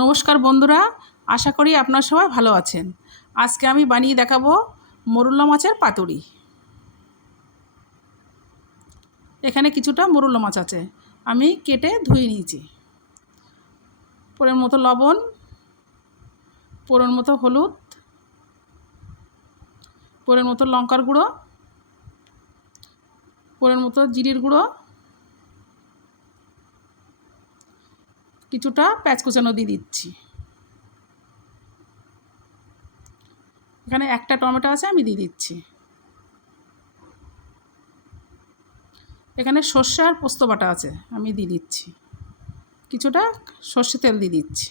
নমস্কার বন্ধুরা, আশা করি আপনারা সবাই ভালো আছেন। আজকে আমি বানিয়ে দেখাবো মোরুল্লা মাছের পাতুরি। এখানে কিছুটা মোরুল্লা মাছ আছে, আমি কেটে ধুয়ে নিয়েছি। পরিমাণ মতো লবণ, পরিমাণ মতো হলুদ, পরিমাণ মতো লঙ্কার গুঁড়ো, পরিমাণ মতো জিরের গুঁড়ো, কিছুটা পেঁয়াজ কুচানো দিয়ে দিচ্ছি। এখানে একটা টমেটো আছে, আমি দিয়ে দিচ্ছি। এখানে সর্ষে আর পোস্ত বাটা আছে, আমি দিয়ে দিচ্ছি। কিছুটা সর্ষে তেল দিয়ে দিচ্ছি,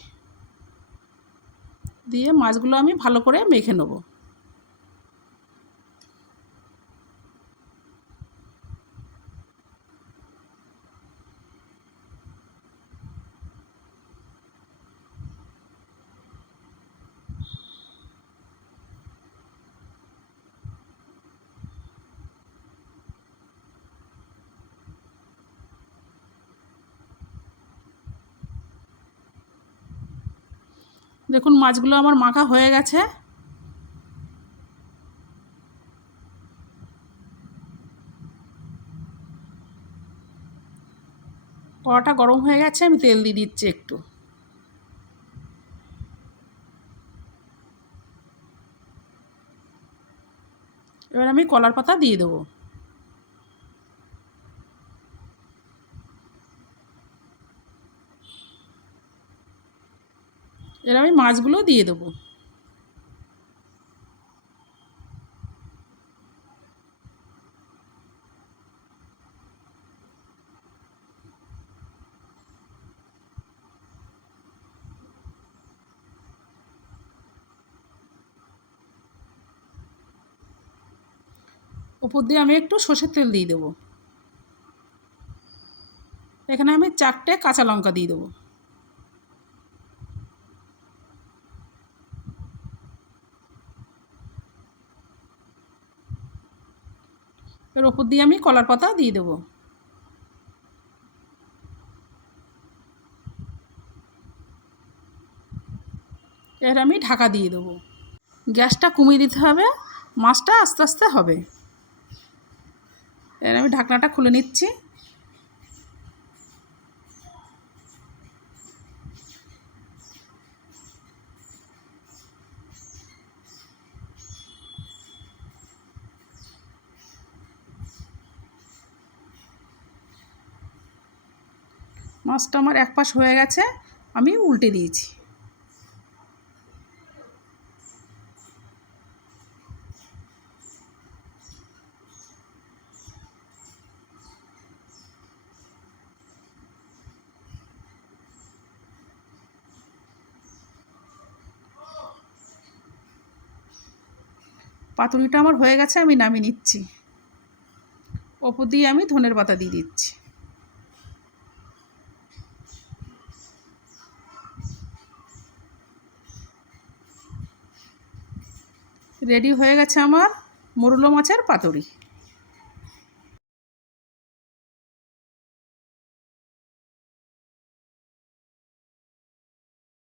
দিয়ে মাছগুলো আমি ভালো করে মেখে নেব। দেখুন মাছগুলো আমার মাখা হয়ে গেছে। কড়াটা গরম হয়ে গেছে, আমি তেল দিয়ে দিচ্ছি একটু। এবার আমি কলার পাতা দিয়ে দেবো। এবার আমি মাছগুলো দিয়ে দেবো। উপর দিয়ে আমি একটু সর্ষের তেল দিয়ে দেবো। এখানে আমি 4টে কাঁচা লঙ্কা দিয়ে দেবো। এর ওপর দিয়ে আমি কলার পাতা দিয়ে দেবো। এর আমি ঢাকা দিয়ে দেবো। গ্যাসটা কমিয়ে দিতে হবে, মাছটা আস্তে আস্তে হবে। এর আমি ঢাকনাটা খুলে নিচ্ছি। মাছটা আমার এক পাশ হয়ে গেছে, আমি উল্টে দিয়েছি। পাতুরিটা আমার হয়ে গেছে, আমি নামিয়ে নিচ্ছি। ওপর দিয়ে আমি ধনের পাতা দিয়ে দিচ্ছি। রেডি হয়ে গেছে আমার মোরুল্লা মাছের পাতুরি।